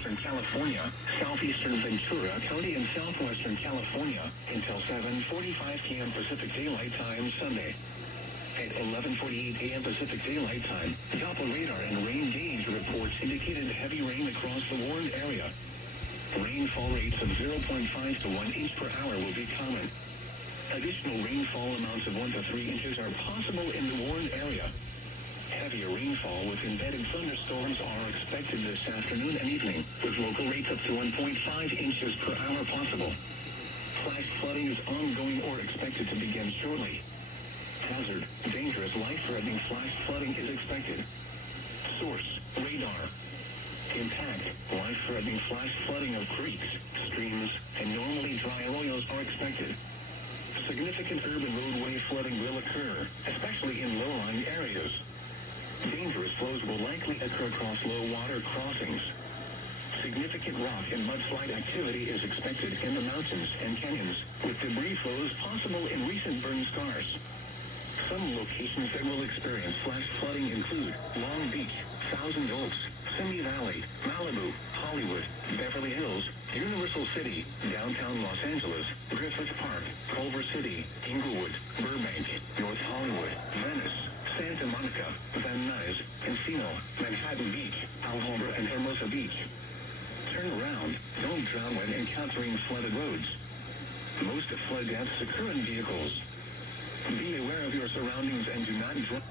Western California, southeastern Ventura County, and southwestern California until 7:45 p.m. Pacific Daylight Time Sunday. At 11:48 a.m. Pacific Daylight Time, Doppler radar and rain gauge reports indicated heavy rain across the warned area. Rainfall rates of 0.5 to 1 inch per hour will be common. Additional rainfall amounts of 1 to 3 inches are possible in the warned area. Heavier rainfall with embedded thunderstorms are expected this afternoon and evening, with local rates up to 1.5 inches per hour possible. Flash flooding is ongoing or expected to begin shortly. Hazard, dangerous, life-threatening flash flooding is expected. Source, radar. Impact, life-threatening flash flooding of creeks, streams, and normally dry arroyos are expected. Significant urban roadway flooding will occur, especially in low-lying areas. Dangerous flows will likely occur across low-water crossings. Significant rock and mudslide activity is expected in the mountains and canyons, with debris flows possible in recent burn scars. Some locations that will experience flash flooding include Long Beach, Thousand Oaks, Simi Valley, Malibu, Hollywood, Beverly Hills, Universal City, downtown Los Angeles, Griffith Park, Culver City, Inglewood, Burbank, North Hollywood, Venice, Santa Monica, Van Nuys, Encino, Manhattan Beach, Alhambra, and Hermosa Beach. Turn around. Don't drown when encountering flooded roads. Most flood deaths occur in vehicles. Be aware of your surroundings and do not drive.